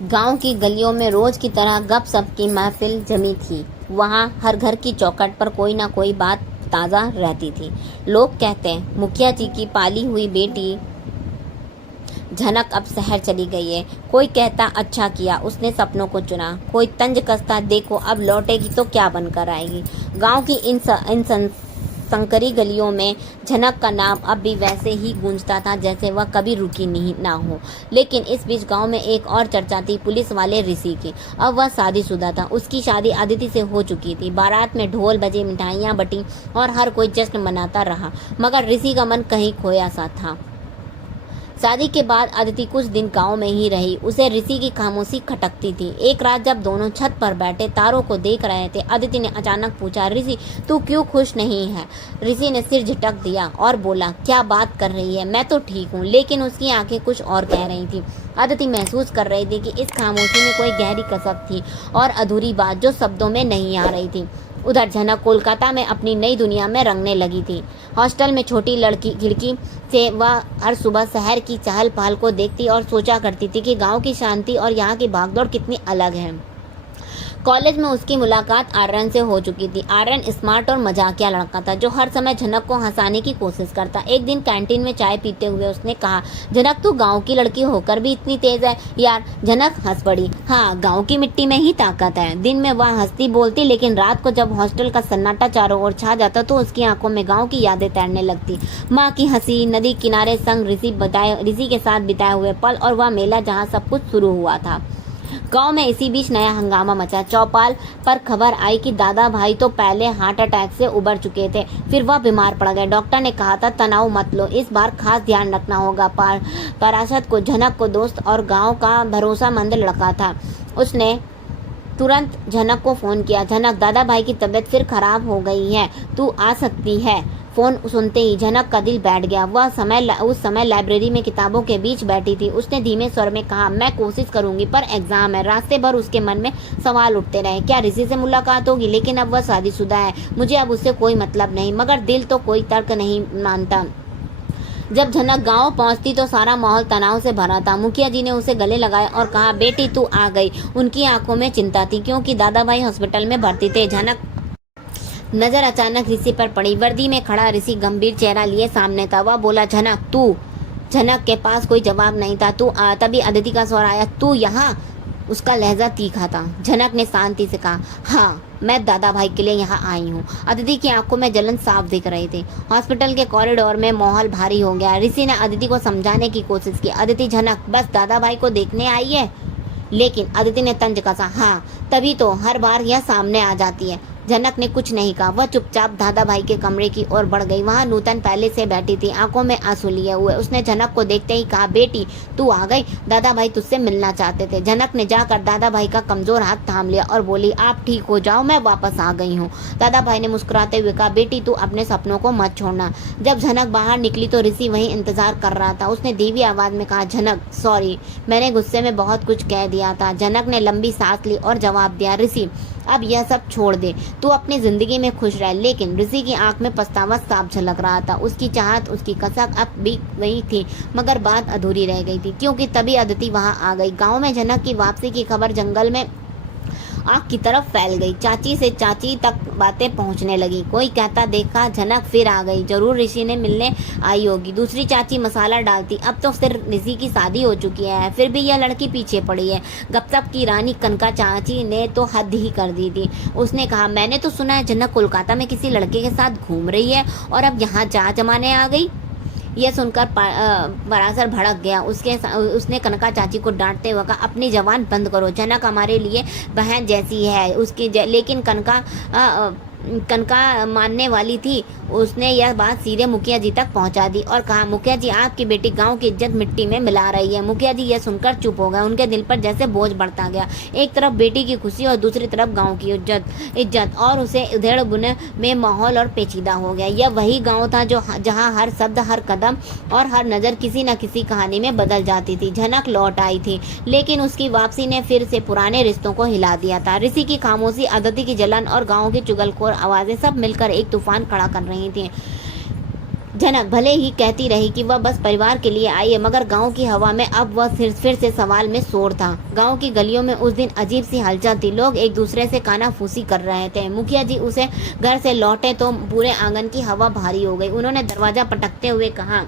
गांव की गलियों में रोज की तरह गपशप की महफिल जमी थी। वहां हर घर की चौखट पर कोई ना कोई बात ताज़ा रहती थी। लोग कहते मुखिया जी की पाली हुई बेटी झनक अब शहर चली गई है। कोई कहता अच्छा किया उसने सपनों को चुना। कोई तंज कसता देखो अब लौटेगी तो क्या बनकर आएगी। गांव की इन संकरी गलियों में झनक का नाम अब भी वैसे ही गूंजता था जैसे वह कभी रुकी नहीं ना हो। लेकिन इस बीच गांव में एक और चर्चा थी पुलिस वाले ऋषि की। अब वह शादीशुदा था। उसकी शादी अदिति से हो चुकी थी। बारात में ढोल बजे, मिठाइयाँ बटी और हर कोई जश्न मनाता रहा, मगर ऋषि का मन कहीं खोया सा था। शादी के बाद अदिति कुछ दिन गांव में ही रही। उसे ऋषि की खामोशी खटकती थी। एक रात जब दोनों छत पर बैठे तारों को देख रहे थे, अदिति ने अचानक पूछा, ऋषि तू क्यों खुश नहीं है? ऋषि ने सिर झटक दिया और बोला, क्या बात कर रही है, मैं तो ठीक हूँ। लेकिन उसकी आंखें कुछ और कह रही थी। अदिति महसूस कर रही थी कि इस खामोशी में कोई गहरी कसक थी और अधूरी बात जो शब्दों में नहीं आ रही थी। उधर झनक कोलकाता में अपनी नई दुनिया में रंगने लगी थी। हॉस्टल में छोटी लड़की खिड़की से वह हर सुबह शहर की चहल पहल को देखती और सोचा करती थी कि गांव की शांति और यहाँ की भागदौड़ कितनी अलग है। कॉलेज में उसकी मुलाकात आर्यन से हो चुकी थी। आर्यन स्मार्ट और मजाकिया लड़का था जो हर समय झनक को हंसाने की कोशिश करता। एक दिन कैंटीन में चाय पीते हुए उसने कहा, झनक तू गांव की लड़की होकर भी इतनी तेज है यार। झनक हंस पड़ी। हाँ, गांव की मिट्टी में ही ताकत है। दिन में वह हंसती बोलती, लेकिन रात को जब हॉस्टल का सन्नाटा चारों ओर छा जाता तो उसकी आंखों में गाँव की यादें तैरने लगती। माँ की हंसी, नदी किनारे संग ऋषि के साथ बिताए हुए पल और वह मेला जहाँ सब कुछ शुरू हुआ था। गांव में इसी बीच नया हंगामा मचा। चौपाल पर खबर आई कि दादा भाई तो पहले हार्ट अटैक से उबर चुके थे, फिर वह बीमार पड़ गए। डॉक्टर ने कहा था तनाव मत लो, इस बार खास ध्यान रखना होगा। पराशर को, झनक को दोस्त और गांव का भरोसामंद लड़का था। उसने तुरंत झनक को फोन किया, झनक दादा भाई की तबीयत फिर खराब हो गई है, तू आ सकती है? फोन सुनते ही झनक का दिल बैठ गया। वह उस समय लाइब्रेरी में किताबों के बीच बैठी थी। उसने धीमे स्वर में कहा, मैं कोशिश करूंगी पर एग्जाम है। रास्ते भर उसके मन में सवाल उठते रहे। क्या ऋषि से मुलाकात होगी? लेकिन अब वह शादीशुदा है, मुझे अब उससे कोई मतलब नहीं। मगर दिल तो कोई तर्क नहीं मानता। जब झनक गांव पहुंचती तो सारा माहौल तनाव से भरा था। मुखिया जी ने उसे गले लगाया और कहा, बेटी तू आ गई। उनकी आंखों में चिंता थी क्योंकि दादा भाई हॉस्पिटल में भर्ती थे। झनक नजर अचानक ऋषि पर पड़ी। वर्दी में खड़ा ऋषि गंभीर चेहरा लिए सामने था। वह बोला, झनक तू? झनक के पास कोई जवाब नहीं था। तभी अदिति का स्वर आया, तू यहाँ? उसका लहजा तीखा था। झनक ने शांति से कहा, हाँ मैं दादा भाई के लिए यहाँ आई हूँ। अदिति की आंखों में जलन साफ दिख रही थी। हॉस्पिटल के कॉरिडोर में माहौल भारी हो गया। ऋषि ने अदिति को समझाने की कोशिश की, अदिति झनक बस दादा भाई को देखने आई है। लेकिन अदिति ने तंज कसा, हाँ तभी तो हर बार यह सामने आ जाती है। झनक ने कुछ नहीं कहा। वह चुपचाप दादा भाई के कमरे की ओर बढ़ गई। वहां नूतन पहले से बैठी थी, आंखों में आंसू लिए हुए। उसने झनक को देखते ही कहा, बेटी तू आ गई, दादा भाई तुझसे मिलना चाहते थे। झनक ने जाकर दादा भाई का कमजोर हाथ थाम लिया और बोली, आप ठीक हो जाओ, मैं वापस आ गई हूँ। दादा भाई ने मुस्कुराते हुए कहा, बेटी तू अपने सपनों को मत छोड़ना। जब झनक बाहर निकली तो ऋषि वहीं इंतजार कर रहा था। उसने धीमी आवाज में कहा, झनक सॉरी, मैंने गुस्से में बहुत कुछ कह दिया था। झनक ने लंबी सांस ली और जवाब दिया, ऋषि अब यह सब छोड़ दे, तू अपनी जिंदगी में खुश रह। लेकिन ऋषि की आंख में पछतावा साफ झलक रहा था। उसकी चाहत, उसकी कसक अब भी वही थी, मगर बात अधूरी रह गई थी क्योंकि तभी अदिति वहां आ गई। गांव में झनक की वापसी की खबर जंगल में आग की तरफ फैल गई। चाची से चाची तक बातें पहुंचने लगी। कोई कहता, देखा झनक फिर आ गई, जरूर ऋषि ने मिलने आई होगी। दूसरी चाची मसाला डालती, अब तो सिर्फ ऋषि की शादी हो चुकी है, फिर भी यह लड़की पीछे पड़ी है। गपशप की रानी कनका चाची ने तो हद ही कर दी थी। उसने कहा, मैंने तो सुना है झनक कोलकाता में किसी लड़के के साथ घूम रही है और अब यहाँ चाह जमाने आ गई। यह सुनकर पराशर भड़क गया। उसने कनका चाची को डांटते हुए कहा, अपनी जबान बंद करो, झनक हमारे लिए बहन जैसी है। लेकिन कनका मानने वाली थी। उसने यह बात सीधे मुखिया जी तक पहुंचा दी और कहा, मुखिया जी आपकी बेटी गांव की इज्जत मिट्टी में मिला रही है। मुखिया जी यह सुनकर चुप हो गए। उनके दिल पर जैसे बोझ बढ़ता गया। एक तरफ बेटी की खुशी और दूसरी तरफ गांव की इज्जत और उसे उधेड़ बुने में माहौल और पेचीदा हो गया। यह वही गांव था जहां हर शब्द, हर कदम और हर नजर किसी न किसी कहानी में बदल जाती थी। झनक लौट आई थी, लेकिन उसकी वापसी ने फिर से पुराने रिश्तों को हिला दिया था। ऋषि की खामोशी, अदिति की जलन और गाँव की चुगलखोर आवाजें सब मिलकर एक तूफान खड़ा कर रही थी। जनक भले ही कहती रही कि वह बस परिवार के लिए आई है, मगर गांव की हवा में अब वह फिर से सवाल में शोर था। गांव की गलियों में उस दिन अजीब सी हलचल थी। लोग एक दूसरे से कानाफूसी कर रहे थे। मुखिया जी उसे घर से लौटे तो पूरे आंगन की हवा भारी हो गई। उन्होंने दरवाजा पटकते हुए कहा,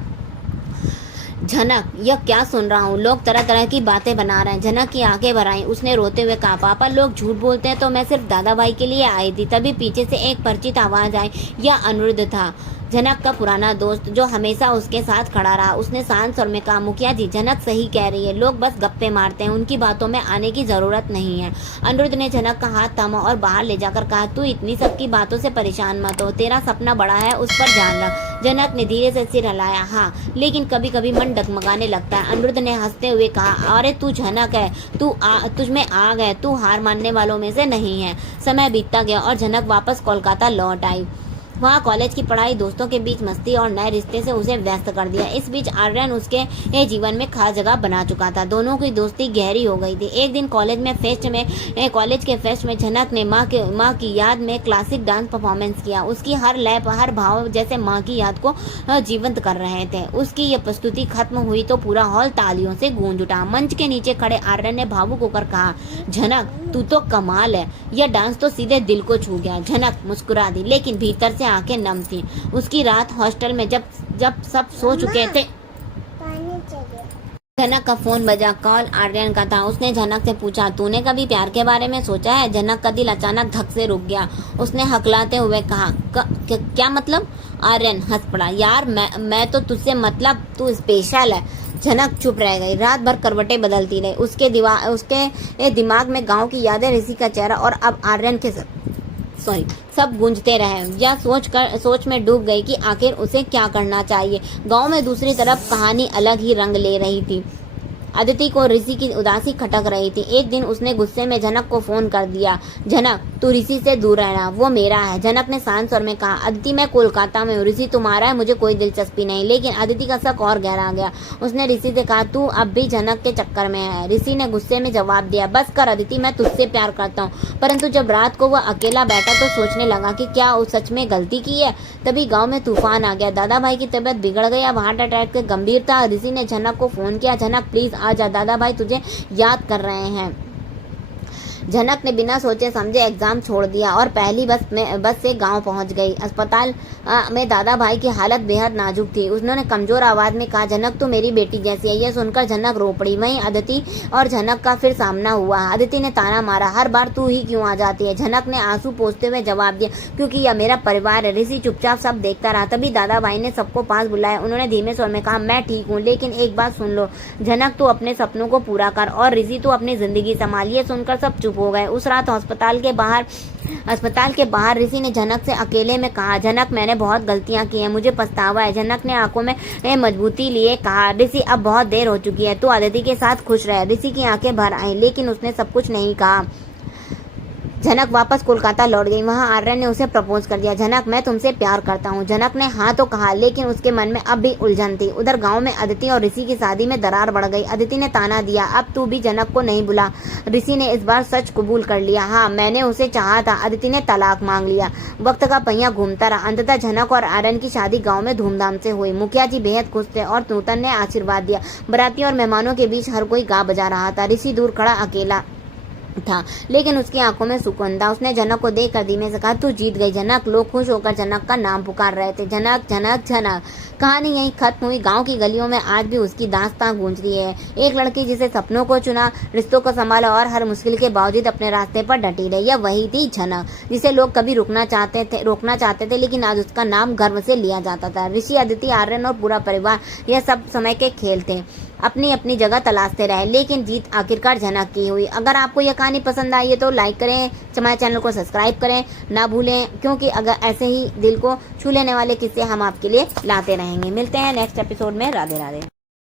जनक, यह क्या सुन रहा हूँ? लोग तरह तरह की बातें बना रहे हैं। जनक की आंखें भर आईं। उसने रोते हुए कहा, पापा, लोग झूठ बोलते हैं, तो मैं सिर्फ दादा भाई के लिए आई थी। तभी पीछे से एक परिचित आवाज आई। यह अनिरुद्ध था, जनक का पुराना दोस्त, जो हमेशा उसके साथ खड़ा रहा। उसने शांत स्वर में कहा, मुखिया जी, जनक सही कह रही है। लोग बस गप्पे मारते हैं, उनकी बातों में आने की जरूरत नहीं है। अनिरुद्ध ने जनक का हाथ थामा और बाहर ले जाकर कहा, तू इतनी सबकी बातों से परेशान मत हो। तेरा सपना बड़ा है, उस पर ध्यान रख। जनक ने धीरे से सिर हिलाया। हाँ, लेकिन कभी कभी मन डगमगाने लगता है। अनिरुद्ध ने हंसते हुए कहा, अरे तू जनक है, तुझमें आग है, तू हार मानने वालों में से नहीं है। समय बीतता गया और जनक वापस कोलकाता लौट आई। वहाँ कॉलेज की पढ़ाई, दोस्तों के बीच मस्ती और नए रिश्ते से उसे व्यस्त कर दिया। इस बीच आर्यन उसके जीवन में खास जगह बना चुका था। दोनों की दोस्ती गहरी हो गई थी। एक दिन कॉलेज के फेस्ट में जनक ने माँ की याद में क्लासिक डांस परफॉर्मेंस किया। उसकी हर लय, हर भाव जैसे माँ की याद को जीवंत कर रहे थे। उसकी यह प्रस्तुति खत्म हुई तो पूरा हॉल तालियों से गूंज उठा। मंच के नीचे खड़े आर्यन ने भावुक होकर कहा, जनक, तू तो कमाल है। यह डांस तो सीधे दिल को छू गया। जनक मुस्कुरा दी, लेकिन भीतर से आंखें नम थी। उसकी रात हॉस्टल में जब सब सो चुके थे, जनक का फोन बजा। कॉल आर्यन का था। उसने जनक से पूछा, तूने कभी प्यार के बारे में सोचा है? जनक का दिल अचानक धक से रुक गया। उसने हकलाते हुए कहा, क्या मतलब? आर्यन हंस पड़ा, यार मैं तो तुझसे मतलब, तू स्पेशल है। जनक चुप रह गई। रात भर करवटें बदलती रही। उसके दिमाग में गांव की यादें, ऋषि का चेहरा और अब आर्यन के सब गूंजते रहे। यह सोच में डूब गई कि आखिर उसे क्या करना चाहिए। गांव में दूसरी तरफ कहानी अलग ही रंग ले रही थी। अदिति को ऋषि की उदासी खटक रही थी। एक दिन उसने गुस्से में जनक को फोन कर दिया, जनक, तू ऋषि से दूर रहना, वो मेरा है। जनक ने शांत स्वर में कहा, अदिति, मैं कोलकाता में हूँ, ऋषि तुम्हारा है, मुझे कोई दिलचस्पी नहीं। लेकिन अदिति का शक और गहरा गया। उसने ऋषि से कहा, तू अब भी जनक के चक्कर में है। ऋषि ने गुस्से में जवाब दिया, बस कर अदिति, मैं तुझसे प्यार करता हूँ। परंतु जब रात को वह अकेला बैठा तो सोचने लगा कि क्या उस सच में गलती की है। तभी गाँव में तूफान आ गया। दादा भाई की तबीयत बिगड़ गई। अब हार्ट अटैक के गंभीर था। ऋषि ने जनक को फोन किया, जनक प्लीज आ जा, दादा भाई तुझे याद कर रहे हैं। जनक ने बिना सोचे समझे एग्जाम छोड़ दिया और पहली बस से गांव पहुंच गई। अस्पताल में दादा भाई की हालत बेहद नाजुक थी। उन्होंने कमजोर आवाज में कहा, जनक, तू मेरी बेटी जैसी है। यह सुनकर जनक रो पड़ी। वहीं अदिति और जनक का फिर सामना हुआ। अदिति ने ताना मारा, हर बार तू ही क्यों आ जाती है? जनक ने आंसू पोंछते हुए जवाब दिया, क्योंकि यह मेरा परिवार है। ऋषि चुपचाप सब देखता रहा। तभी दादा भाई ने सबको पास बुलाया। उन्होंने धीमे स्वर में कहा, मैं ठीक हूँ, लेकिन एक बात सुन लो। जनक, तू अपने सपनों को पूरा कर, और ऋषि, तू अपनी जिंदगी संभाल। ये सुनकर सब चुप हो गए। उस रात अस्पताल के बाहर ऋषि ने जनक से अकेले में कहा, जनक, मैंने बहुत गलतियां की हैं, मुझे पछतावा है। जनक ने आंखों में मजबूती लिए कहा, ऋषि, अब बहुत देर हो चुकी है, तू अदिति के साथ खुश रहे। ऋषि की आंखें भर आईं, लेकिन उसने सब कुछ नहीं कहा। जनक वापस कोलकाता लौट गई। वहां आर्यन ने उसे प्रपोज कर दिया, जनक, मैं तुमसे प्यार करता हूँ। जनक ने हाँ तो कहा, लेकिन उसके मन में अब भी उलझन थी। उधर गांव में अदिति और ऋषि की शादी में दरार बढ़ गई। अदिति ने ताना दिया, अब तू भी जनक को नहीं बुला। ऋषि ने इस बार सच कबूल कर लिया, हाँ, मैंने उसे चाहा था। अदिति ने तलाक मांग लिया। वक्त का पहिया घूमता रहा। अंततः जनक और आर्यन की शादी गाँव में धूमधाम से हुई। मुखिया जी बेहद खुश थे और नूतन ने आशीर्वाद दिया। बारातियों और मेहमानों के बीच हर कोई गा बजा रहा था। ऋषि दूर खड़ा अकेला था, लेकिन उसकी आंखों में सुकून था। उसने जनक को देखकर धीमे से कहा, तू जीत गई जनक। लोग खुश होकर जनक का नाम पुकार रहे थे, जनक, जनक, जनक। कहानी यहीं खत्म हुई। गांव की गलियों में आज भी उसकी दास्तां गूंज रही है। एक लड़की जिसे सपनों को चुना, रिश्तों को संभाला और हर मुश्किल के बावजूद अपने रास्ते पर डटी रही। यह वही थी जनक, जिसे लोग कभी रोकना चाहते थे, लेकिन आज उसका नाम गर्व से लिया जाता था। ऋषि, अदिति, आर्यन और पूरा परिवार, यह सब समय के खेल थे। अपनी अपनी जगह तलाशते रहे, लेकिन जीत आखिरकार जनक की हुई। अगर आपको यह कहानी पसंद आई है तो लाइक करें, हमारे चैनल को सब्सक्राइब करें ना भूलें, क्योंकि अगर ऐसे ही दिल को छू लेने वाले किस्से हम आपके लिए लाते रहेंगे। मिलते हैं नेक्स्ट एपिसोड में। राधे राधे।